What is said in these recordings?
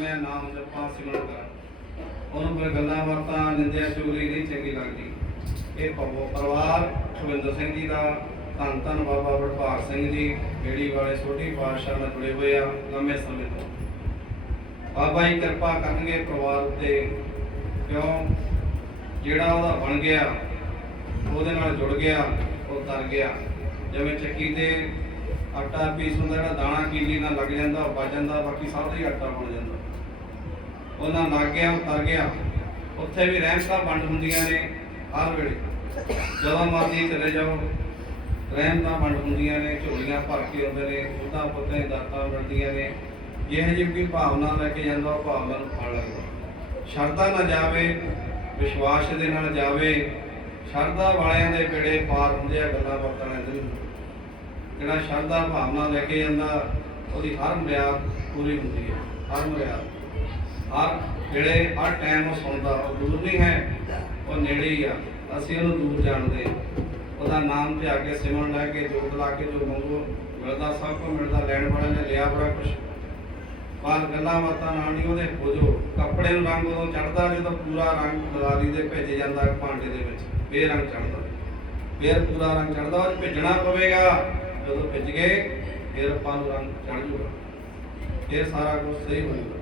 ਮੈਂ ਨਾਮ ਜਪਾਂ ਸਿਮਰਨ ਕਰਾਂ। ਉਹਨੂੰ ਫਿਰ ਗੱਲਾਂ ਬਾਤਾਂ ਨਿੰਦਿਆ ਚੁਗਲੀ ਨਹੀਂ ਚੰਗੀ ਲੱਗਦੀ। ਇਹ ਪਵੋ ਪਰਿਵਾਰ ਖਵਿੰਦਰ ਸਿੰਘ ਜੀ ਦਾ। ਧੰਨ ਧੰਨ ਬਾਬਾ ਵਡਭਾਗ ਸਿੰਘ ਜੀ, ਬੇੜੀ ਵਾਲੇ ਛੋਟੀ ਪਾਤਸ਼ਾਹ ਨਾਲ ਜੁੜੇ ਹੋਏ ਆ, ਲੰਮੇ ਸਮੇਂ ਤੋਂ। ਬਾਬਾ ਜੀ ਕਿਰਪਾ ਕਰਨਗੇ ਪਰਿਵਾਰ ਉੱਤੇ। ਕਿਉਂ? ਜਿਹੜਾ ਉਹਦਾ ਬਣ ਗਿਆ, ਉਹਦੇ ਨਾਲ ਜੁੜ ਗਿਆ, ਉਹ ਤਰ ਗਿਆ। ਜਿਵੇਂ ਚੱਕੀ ਤੇ ਆਟਾ ਪੀਸ ਹੁੰਦਾ ਜਿਹੜਾ ਦਾਣਾ ਕੀਲੀ ਨਾਲ ਲੱਗ ਜਾਂਦਾ, ਉਹ ਵੱਜ ਜਾਂਦਾ, ਬਾਕੀ ਸਭ ਦਾ ਹੀ ਆਟਾ ਬਣ ਜਾਂਦਾ। ਉਹਨਾਂ ਲੱਗ ਗਿਆ ਉਤਰ ਗਿਆ। ਉੱਥੇ ਵੀ ਰਹਿਮਤਾਂ ਵੰਡ ਹੁੰਦੀਆਂ ਨੇ ਹਰ ਵੇਲੇ। ਜਦੋਂ ਮਰਜ਼ੀ ਚਲੇ ਜਾਓ ਰਹਿਮਤਾਂ ਵੰਡ ਹੁੰਦੀਆਂ ਨੇ, ਝੋਲੀਆਂ ਭਰ ਕੇ ਆਉਂਦੇ ਨੇ ਉਹਦਾ ਪੁੱਤਾਂ ਦੀ ਦਾਤਾਂ ਵੰਡੀਆਂ ਨੇ। ਜਿਹੇ ਜਿਹੀ ਕੋਈ ਭਾਵਨਾ ਲੈ ਕੇ ਜਾਂਦਾ, ਉਹ ਭਾਵਨਾ ਨੂੰ ਫਲ ਲੱਗਦਾ। ਸ਼ਰਧਾ ਨਾ ਜਾਵੇ, ਵਿਸ਼ਵਾਸ ਦੇ ਨਾਲ ਜਾਵੇ। ਸ਼ਰਧਾ ਵਾਲਿਆਂ ਦੇ ਪੇੜੇ ਪਾਰ ਹੁੰਦੇ ਆ, ਗੱਲਾਂ ਬਾਤਾਂ ਨਾਲ ਜਿਹੜਾ ਸ਼ਰਧਾ ਭਾਵਨਾ ਲੈ ਕੇ ਜਾਂਦਾ, ਉਹਦੀ ਹਰ ਮਰਿਆਦ ਪੂਰੀ ਹੁੰਦੀ ਹੈ, ਹਰ ਮਰਿਆਦ ਹਰ ਜਿਹੜੇ ਹਰ ਟਾਈਮ ਉਹ ਸੁਣਦਾ, ਉਹ ਦੂਰ ਨਹੀਂ ਹੈ, ਉਹ ਨੇੜੇ ਹੀ ਆ। ਅਸੀਂ ਉਹਨੂੰ ਦੂਰ ਜਾਣਦੇ ਉਹਦਾ ਨਾਮ ਤੇ ਆ ਕੇ, ਸਿਮਰਨ ਲੈ ਕੇ, ਜੋਤ ਲਾ ਕੇ, ਜੋ ਮੰਗੋ, ਮਿਲਦਾ ਸਭ ਕੋ ਮਿਲਦਾ, ਲੈਣ ਵਾਲੇ ਨੇ ਲਿਆ ਬੜਾ ਕੁਛ। ਬਾਹਰ ਗੱਲਾਂ ਬਾਤਾਂ ਨਾਲ ਨਹੀਂ ਉਹਦੇ ਖੋਜੋ। ਕੱਪੜੇ ਨੂੰ ਰੰਗ ਉਦੋਂ ਚੜਦਾ ਜਦੋਂ ਪੂਰਾ ਰੰਗ ਲਗਾਰੀ ਦੇ ਭੇਜੇ ਜਾਂਦਾ ਭਾਂਡੇ ਦੇ ਵਿੱਚ। ਫੇਰ ਰੰਗ ਚੜਦਾ ਫੇਰ ਪੂਰਾ ਰੰਗ ਚੜਦਾ ਉਹ 'ਚ ਭੇਜਣਾ ਪਵੇਗਾ। ਜਦੋਂ ਭਿੱਜ ਗਏ, ਫਿਰ ਆਪਾਂ ਨੂੰ ਰੰਗ ਚੜ ਜੂਗਾ। ਫਿਰ ਸਾਰਾ ਕੁਝ ਸਹੀ ਹੋ ਜਾਊਗਾ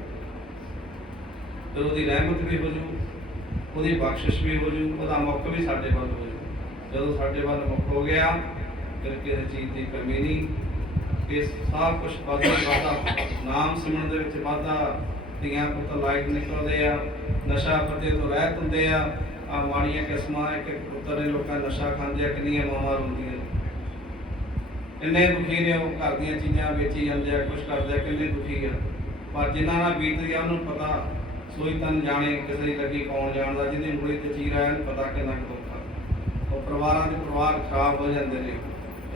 ਫਿਰ ਉਹਦੀ ਰਹਿਮਤ ਵੀ ਹੋ ਜੂ, ਉਹਦੀ ਬਖਸ਼ਿਸ਼ ਵੀ ਹੋ ਜੂ, ਉਹਦਾ ਮੁੱਖ ਵੀ ਸਾਡੇ ਵੱਲ ਹੋ ਜੂ। ਜਦੋਂ ਸਾਡੇ ਵੱਲ ਮੁੱਖ ਹੋ ਗਿਆ, ਫਿਰ ਕਿਸੇ ਚੀਜ਼ ਦੀ ਕਮੀ ਨਹੀਂ। ਇਹ ਸਭ ਕੁਝ ਵਾਧਾ ਵਾਧਾ, ਨਾਮ ਸਿਮਰਨ ਦੇ ਵਿੱਚ ਵਾਧਾ, ਧੀਆਂ ਪੁੱਤ ਲਾਈਟ ਨਿਕਲਦੇ ਆ, ਨਸ਼ਾ ਪੱਤੇ ਤੋਂ ਰਹਿਤ ਹੁੰਦੇ ਆ। ਆ ਮਾੜੀਆਂ ਕਿਸਮਾਂ, ਇੱਕ ਪੁੱਤਰ ਨੇ ਲੋਕਾਂ ਨਸ਼ਾ ਖਾਂਦੇ ਆ, ਕਿੰਨੀਆਂ ਮਾਵਾਂ ਹੁੰਦੀਆਂ ਕਿੰਨੇ ਦੁਖੀ ਨੇ ਉਹ ਘਰ ਦੀਆਂ ਚੀਜ਼ਾਂ ਵੇਚੀ ਜਾਂਦੇ ਆ, ਕੁਛ ਕਰਦੇ ਆ, ਕਿੰਨੇ ਦੁਖੀ ਆ। ਪਰ ਜਿਨ੍ਹਾਂ ਨਾਲ ਬੀਤ ਗਿਆ ਉਹਨੂੰ ਪਤਾ, ਸੋਈ ਤਨ ਜਾਣੇ, ਕਿਸੇ ਦੀ ਲੱਗੀ ਕੌਣ ਜਾਣਦਾ, ਜਿਹਦੇ ਉਂਗਲੀ ਤੇ ਚੀਰ ਆਇਆ ਨੂੰ ਪਤਾ ਕਿੰਨਾ ਕੁ ਦੁੱਖ ਉਹ ਪਰਿਵਾਰਾਂ ਦੇ ਪਰਿਵਾਰ ਖਰਾਬ ਹੋ ਜਾਂਦੇ ਨੇ।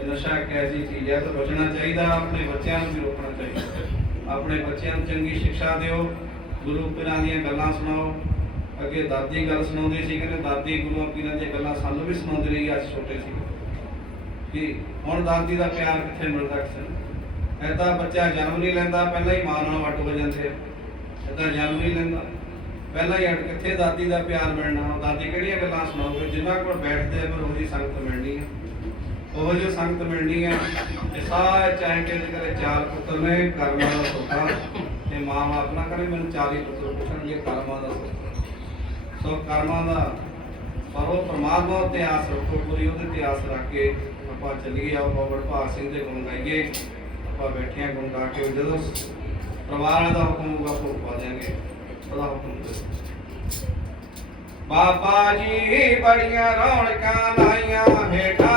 ਇਹ ਨਸ਼ਾ ਇੱਕ ਐਸੀ ਚੀਜ਼ ਹੈ ਤਾਂ ਬਚਣਾ ਚਾਹੀਦਾ, ਆਪਣੇ ਬੱਚਿਆਂ ਨੂੰ ਵੀ ਰੋਕਣਾ ਚਾਹੀਦਾ। ਆਪਣੇ ਬੱਚਿਆਂ ਨੂੰ ਚੰਗੀ ਸਿੱਖਿਆ ਦਿਓ, ਗੁਰੂ ਪੀਰਾਂ ਦੀਆਂ ਗੱਲਾਂ ਸੁਣਾਓ। ਅੱਗੇ ਦਾਦੀ ਗੱਲ ਸੁਣਾਉਂਦੇ ਸੀ, ਕਹਿੰਦੇ ਦਾਦੀ ਗੁਰੂ ਪੀਰਾਂ ਦੀਆਂ ਗੱਲਾਂ ਸਾਨੂੰ ਵੀ ਸੁਣਾਉਂਦੇ ਰਹੀ, ਅੱਜ ਛੋਟੇ ਸੀ। ਕਿ ਹੁਣ ਦਾਦੀ ਦਾ ਪਿਆਰ ਕਿੱਥੇ ਮਿਲਦਾ ਕਿਸੇ ਨੂੰ? ਬੱਚਾ ਜਨਮ ਨਹੀਂ ਲੈਂਦਾ, ਪਹਿਲਾਂ ਹੀ ਮਾਂ ਨਾਲ ਵੱਟ ਹੋ ਜਾਂਦੇ ਆ। ਐਦਾਂ ਜਨਮ ਨਹੀਂ ਲੈਂਦਾ। ਪਹਿਲਾਂ ਹੀ ਅੜ ਕਿੱਥੇ ਦਾਦੀ ਦਾ ਪਿਆਰ ਮਿਲਣਾ। ਦਾਦੀ ਕਿਹੜੀਆਂ ਗੱਲਾਂ ਸੁਣਾਉਗੇ? ਜਿੰਨਾ ਕੋਲ ਬੈਠਦੇ ਆ ਪਰ ਉਹਦੀ ਸੰਗਤ ਮਿਲਣੀ ਆ। ਉਹ ਜੋ ਸੰਗਤ ਮਿਲਣੀ ਹੈ ਤੇ ਸਾਰੇ ਚਾਹੇ ਕਿ ਘਰੇ ਚਾਰ ਪੁੱਤਰ ਨੇ, ਕਰਮਾਂ ਦਾ ਸੋਤਾ ਤੇ ਮਾਂ ਬਾਪ ਨਾ ਕਰੇ, ਮੈਨੂੰ 40 ਪੁੱਤਰ ਪੁੱਛਣਗੇ ਕਰਮਾਂ ਦਾ ਸੋਤਾ ਸੋ ਕਰਮਾਂ ਦਾ ਪਰ ਉਹ ਪ੍ਰਮਾਤਮਾ ਉੱਤੇ ਆਸ ਰੱਖੋ, ਪੂਰੀ ਉਹਦੇ ਤੇ ਆਸ ਰੱਖ ਕੇ ਆਪਾਂ ਚੱਲੀਏ ਆਓ ਬਾਬਾ ਭਾਗ ਸਿੰਘ ਦੇ ਗੁਣ ਗਾਈਏ। ਆਪਾਂ ਬੈਠਿਆਂ ਗੁਣ ਗਾ ਕੇ, ਜਦੋਂ ਪਰਿਵਾਰ ਦਾ ਹੁਕਮ ਹੋਊਗਾ ਭੋਗ ਪਾ ਦੇਾਂਗੇ ਉਹਦਾ ਹੁਕਮ ਬਾਬਾ ਜੀ, ਬੜੀਆਂ ਰੌਣਕਾਂ ਲਾਈਆਂ ਹੇਠਾਂ।